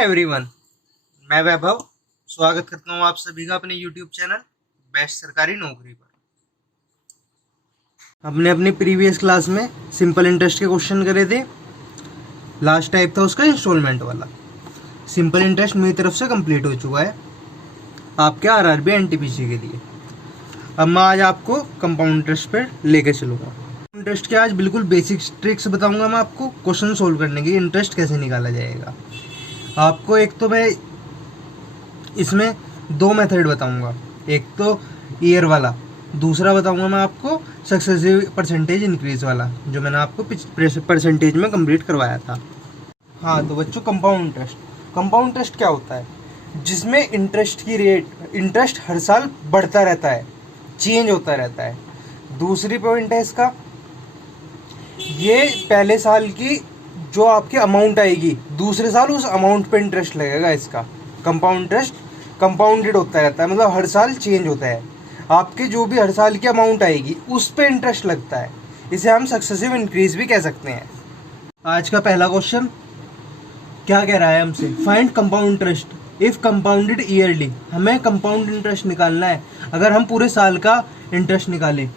Everyone, मैं वैभव स्वागत करता हूं आप सभी का अपने यूट्यूब चैनल बेस्ट सरकारी नौकरी पर। हमने अपनी प्रीवियस क्लास में सिंपल इंटरेस्ट के क्वेश्चन करे थे। लास्ट टाइप था उसका इंस्टॉलमेंट वाला। सिंपल इंटरेस्ट मेरी तरफ से कंप्लीट हो चुका है आपके आरआरबी एनटीपीसी के लिए। अब मैं आज आपको कंपाउंड इंटरेस्ट पर लेके चलूँगा। इंटरेस्ट के आज बिल्कुल बेसिक ट्रिक्स बताऊंगा मैं आपको क्वेश्चन सोल्व करने की, इंटरेस्ट कैसे निकाला जाएगा। आपको एक तो मैं इसमें दो मेथड बताऊंगा, एक तो ईयर वाला, दूसरा बताऊंगा मैं आपको सक्सेसिव परसेंटेज इंक्रीज वाला, जो मैंने आपको परसेंटेज में कंप्लीट करवाया था। हाँ तो बच्चों, कंपाउंड इंटरेस्ट क्या होता है? जिसमें इंटरेस्ट की रेट, इंटरेस्ट हर साल बढ़ता रहता है, चेंज होता रहता है। दूसरी पॉइंट है इसका, ये पहले साल की जो आपकी अमाउंट आएगी, दूसरे साल उस अमाउंट पे इंटरेस्ट लगेगा। इसका कंपाउंड इंटरेस्ट कंपाउंडेड होता रहता है, मतलब हर साल चेंज होता है। आपके जो भी हर साल की अमाउंट आएगी उस पे इंटरेस्ट लगता है। इसे हम सक्सेसिव इंक्रीज भी कह सकते हैं। आज का पहला क्वेश्चन क्या कह रहा है हमसे? Find compound interest if compounded yearly. हमें कंपाउंड इंटरेस्ट निकालना है अगर हम पूरे साल का इंटरेस्ट निकालें।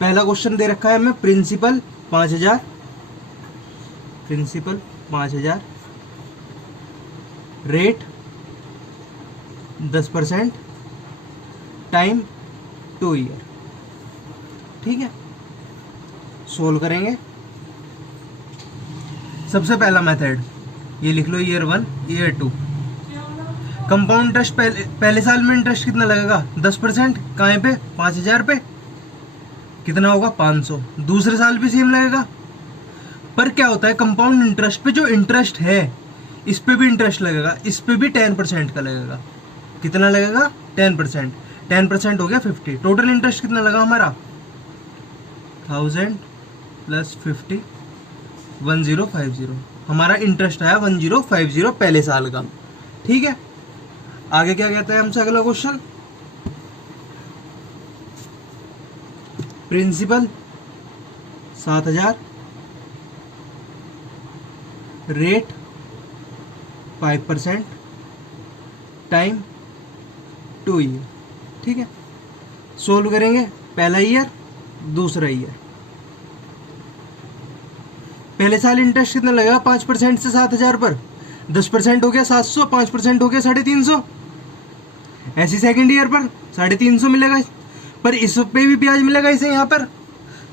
पहला क्वेश्चन दे रखा है हमें, प्रिंसिपल 5000, रेट 10%, टाइम 2 ईयर। ठीक है, सोल्व करेंगे। सबसे पहला मेथड ये लिख लो, ईयर 1, ईयर 2। कंपाउंड इंटरेस्ट पहले साल में इंटरेस्ट कितना लगेगा? 10%। कहाँ पे? 5000 पे। कितना होगा? 500। दूसरे साल भी सेम लगेगा। पर क्या होता है, कंपाउंड इंटरेस्ट पे जो इंटरेस्ट है इस पे भी इंटरेस्ट लगेगा, इस पे भी 10% का लगेगा। कितना लगेगा? 10%। 10% हो गया 50। टोटल इंटरेस्ट कितना लगा हमारा? 1000 प्लस 50, 1050। हमारा इंटरेस्ट आया 1050 पहले साल का। ठीक है, आगे क्या कहता है हमसे अगला question? Principal 7000, rate 5%, time 2 year. ठीक है, सोल्व करेंगे। पहला ईयर, दूसरा ईयर। पहले साल इंटरेस्ट कितना लगेगा? 5% से 7000 पर 10% हो गया 700, 5% हो गया 350। ऐसी सेकेंड ईयर पर 350 मिलेगा, पर इस पे भी ब्याज मिलेगा इसे। यहाँ पर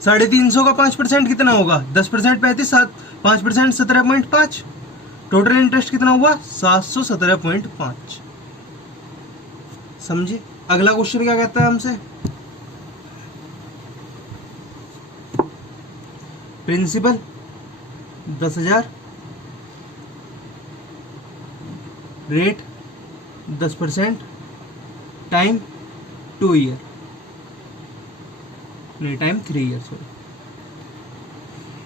350 का 5% कितना होगा? 10% 35, 5% 17.5। टोटल इंटरेस्ट कितना हुआ? 717.5। समझे? अगला क्वेश्चन क्या कहता है हमसे? प्रिंसिपल 10,000, रेट 10%, टाइम 2 ईयर, नहीं टाइम 3 ईयर, सॉरी।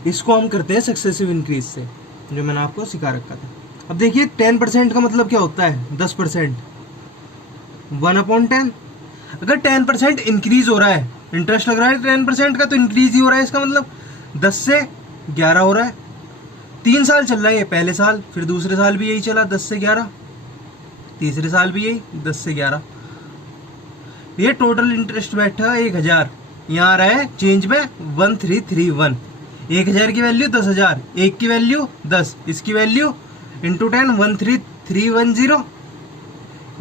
इसको हम करते हैं सक्सेसिव इंक्रीज से, जो मैंने आपको सिखा रखा था। अब देखिए 10% का मतलब क्या होता है? 10%, 1/10। अगर 10% इंक्रीज हो रहा है, इंटरेस्ट लग रहा है 10% का, तो इंक्रीज ही हो रहा है। इसका मतलब 10 से 11 हो रहा है। 3 साल चल रहा है ये, पहले साल, फिर दूसरे साल भी यही चला 10 से 11, तीसरे साल भी यही 10 से 11। ये टोटल इंटरेस्ट बैठा 1000। यहाँ आ रहा है चेंज में 1331। 1000 की वैल्यू 10,000, एक की वैल्यू 10, इसकी वैल्यू इंटू 10, 13310।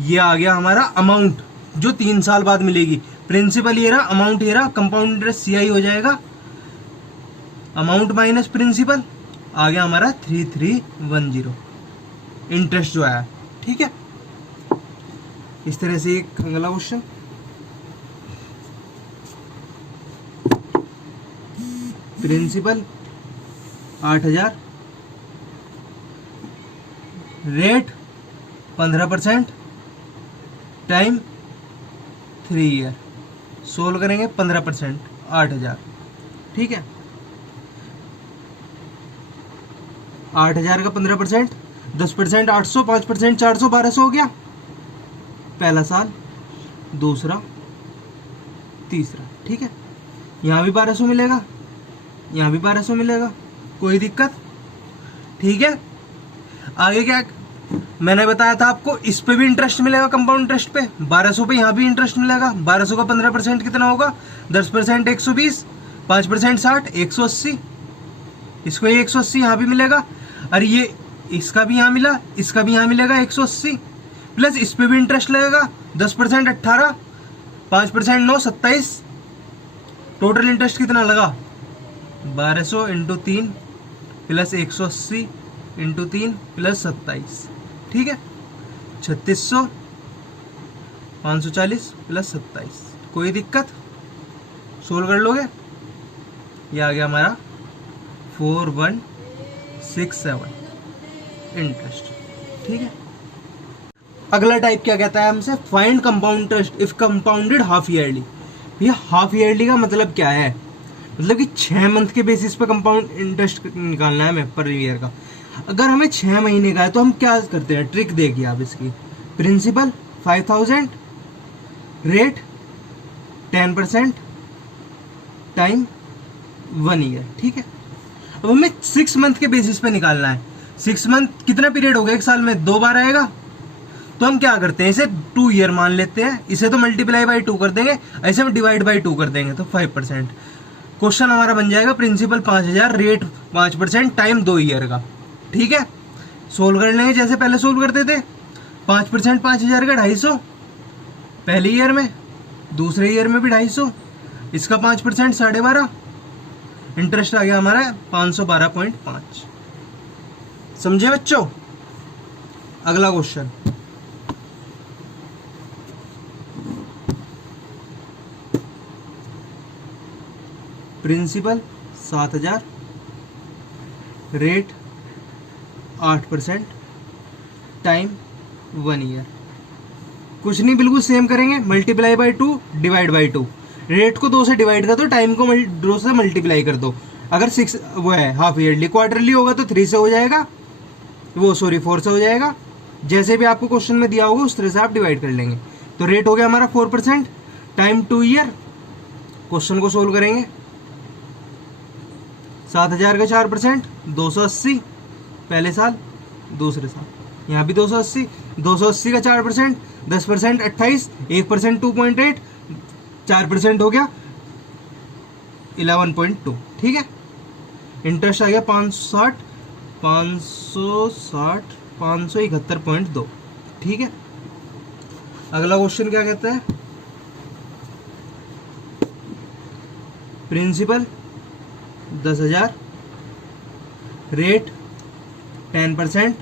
ये आ गया हमारा अमाउंट जो 3 साल बाद मिलेगी। प्रिंसिपल ये रहा, अमाउंट ये रहा, कंपाउंड इंटरेस्ट CI हो जाएगा, अमाउंट माइनस प्रिंसिपल, आ गया हमारा 3310 इंटरेस्ट जो आया। ठीक है, इस तरह से एक अगला question, principal 8000, rate 15%, time 3 year. Solve करेंगे। 15% 8000। ठीक है, 8000 का 15%, 10% 800, 5% 400, 1200 हो गया। पहला साल, दूसरा, तीसरा। ठीक है, यहाँ भी 1200 मिलेगा, यहाँ भी 1200 मिलेगा, कोई दिक्कत? ठीक है, आगे क्या मैंने बताया था आपको इस पे भी इंटरेस्ट मिलेगा, कंपाउंड इंटरेस्ट पे 1200 पे यहाँ भी इंटरेस्ट मिलेगा। 1200 का 15% कितना होगा, 10% 120, 5% 60, 180। इसको ये 180 यहाँ भी मिलेगा, और ये इसका भी यहाँ मिला, इसका भी यहाँ मिलेगा 180, प्लस इस पे भी इंटरेस्ट लगेगा 10% 18, 5% 9, 27। टोटल इंटरेस्ट कितना लगा, 1200 इंटू 3 प्लस 180 इंटू 3 प्लस 27, ठीक है, 3600, 540 प्लस 27। कोई दिक्कत, सोल्व कर लोगे। ये आ गया हमारा 4167 इंटरेस्ट, ठीक है। अगला टाइप क्या कहता है हमसे, find compound interest if compounded half yearly. ये हाफ ईयरली का मतलब क्या है, मतलब कि 6 मंथ के बेसिस पे कंपाउंड इंटरेस्ट निकालना है हमें पर ईयर का। अगर हमें 6 महीने का है तो हम क्या करते हैं, ट्रिक देखिए आप इसकी। प्रिंसिपल 5000, रेट 10%, टाइम 1 ईयर, ठीक है। अब हमें 6 मंथ के बेसिस पे निकालना है। 6 मंथ कितना पीरियड हो गया, एक साल में 2 बार आएगा, तो हम क्या करते हैं, इसे 2 ईयर मान लेते हैं। इसे तो मल्टीप्लाई बाई 2 कर देंगे, ऐसे हम डिवाइड बाई 2 कर देंगे, तो 5%। क्वेश्चन हमारा बन जाएगा प्रिंसिपल 5000, रेट 5%, टाइम 2 ईयर का, ठीक है। सोल्व कर लेंगे जैसे पहले सोल्व करते थे। 5% 5000 का 250 पहले ईयर में, दूसरे ईयर में भी 250, इसका 5% 12.5, इंटरेस्ट आ गया हमारा 512.5। समझे बच्चों। अगला question, principal 7000, rate 8%, time 1 year. कुछ नहीं, बिल्कुल सेम करेंगे, multiply by 2, divide by 2। Rate को 2 से डिवाइड कर दो, टाइम को 2 से मल्टीप्लाई कर दो। अगर 6 वो है हाफ ईयरली, क्वार्टरली होगा तो 3 से हो जाएगा, वो सॉरी 4 से हो जाएगा। जैसे भी आपको क्वेश्चन में दिया होगा उस तरह से आप डिवाइड कर लेंगे। तो रेट हो गया हमारा 4%, टाइम 2 ईयर। क्वेश्चन को सोल्व करेंगे। 7000 का 4% 280 पहले साल, दूसरे साल, यहाँ भी 280। 280 का 4% 10% 28, 1% 2.8, 4% हो गया 11.2, ठीक है। इंटरेस्ट आ गया 571.2, ठीक है। अगला क्वेश्चन क्या कहता है, principal 10,000, rate 10%,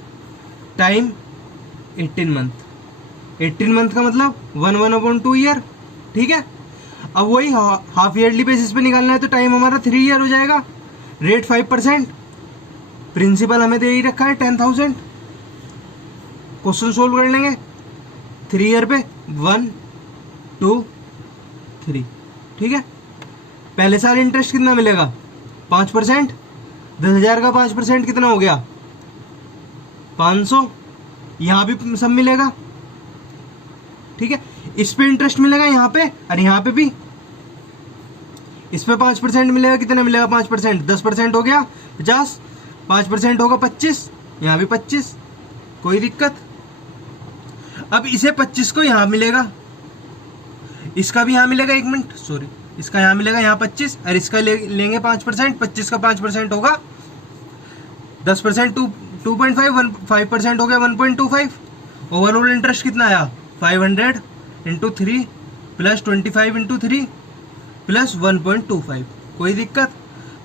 time 18 month. 18 month का मतलब 1/2 ईयर, ठीक है। अब वही हाफ ईयरली बेसिस पे निकालना है तो टाइम हमारा 3 ईयर हो जाएगा। रेट 5%, प्रिंसिपल हमें दे ही रखा है 10,000। क्वेश्चन सोल्व कर लेंगे 3 ईयर पे 1 2 3, ठीक है। पहले साल इंटरेस्ट कितना मिलेगा 5%, 10,000 का 5% कितना हो गया 500, यहाँ भी सब मिलेगा, ठीक है। इस पे इंटरेस्ट मिलेगा यहाँ पे, और यहाँ पे भी इस पे 5% मिलेगा। कितना मिलेगा 5%, 10% हो गया 50, 5% होगा 25, यहाँ भी 25, कोई दिक्कत। अब इसे 25 को यहाँ मिलेगा, इसका भी यहाँ मिलेगा, 1 मिनट सॉरी, इसका यहाँ मिलेगा यहाँ 25, और इसका लेंगे 5%। 25 का 5% होगा 10%, 2.5, 5% हो गया 1.25। ओवरऑल इंटरेस्ट कितना आया 500 इंटू 3 प्लस 25 इंटू 3 प्लस 1.25, कोई दिक्कत।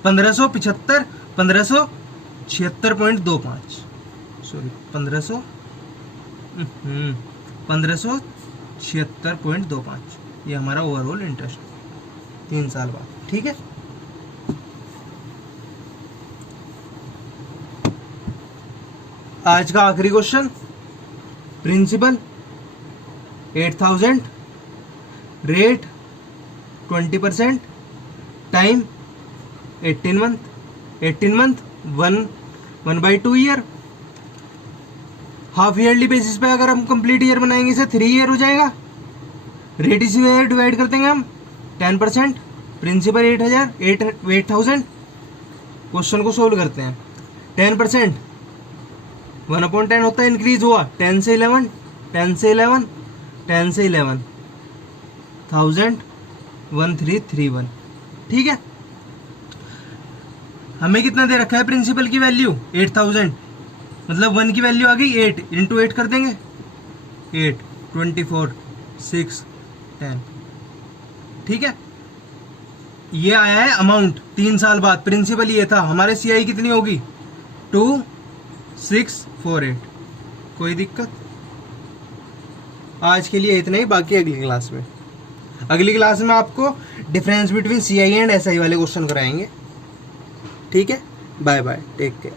1575, 1576.25, सॉरी 1576.25, ये हमारा ओवरऑल इंटरेस्ट 3 साल बाद, ठीक है। आज का आखिरी question, principal 8000, rate 20%, time 18 month. 18 month 1/2 year. Half yearly basis पे अगर हम कंप्लीट ईयर बनाएंगे इसे 3 ईयर हो जाएगा। रेट इसी में डिवाइड कर देंगे हम 10%, प्रिंसिपल 8000। क्वेश्चन को सोल्व करते हैं। 10% 1/10 होता है इंक्रीज हुआ, 10 से 11, 10 से 11, 10 से 11, 1000, 1331। ठीक है, हमें कितना दे रखा है प्रिंसिपल की वैल्यू 8000, मतलब 1 की वैल्यू आ गई 8, इंटू 8 कर देंगे, 8, 24, 6, 10। ठीक है, ये आया है अमाउंट 3 साल बाद, प्रिंसिपल ये था। हमारे CI कितनी होगी 2648। कोई दिक्कत? आज के लिए इतना ही, बाकी अगली क्लास में, अगली क्लास में आपको difference between CI and SI वाले क्वेश्चन कराएंगे। ठीक है, बाय बाय, टेक केयर।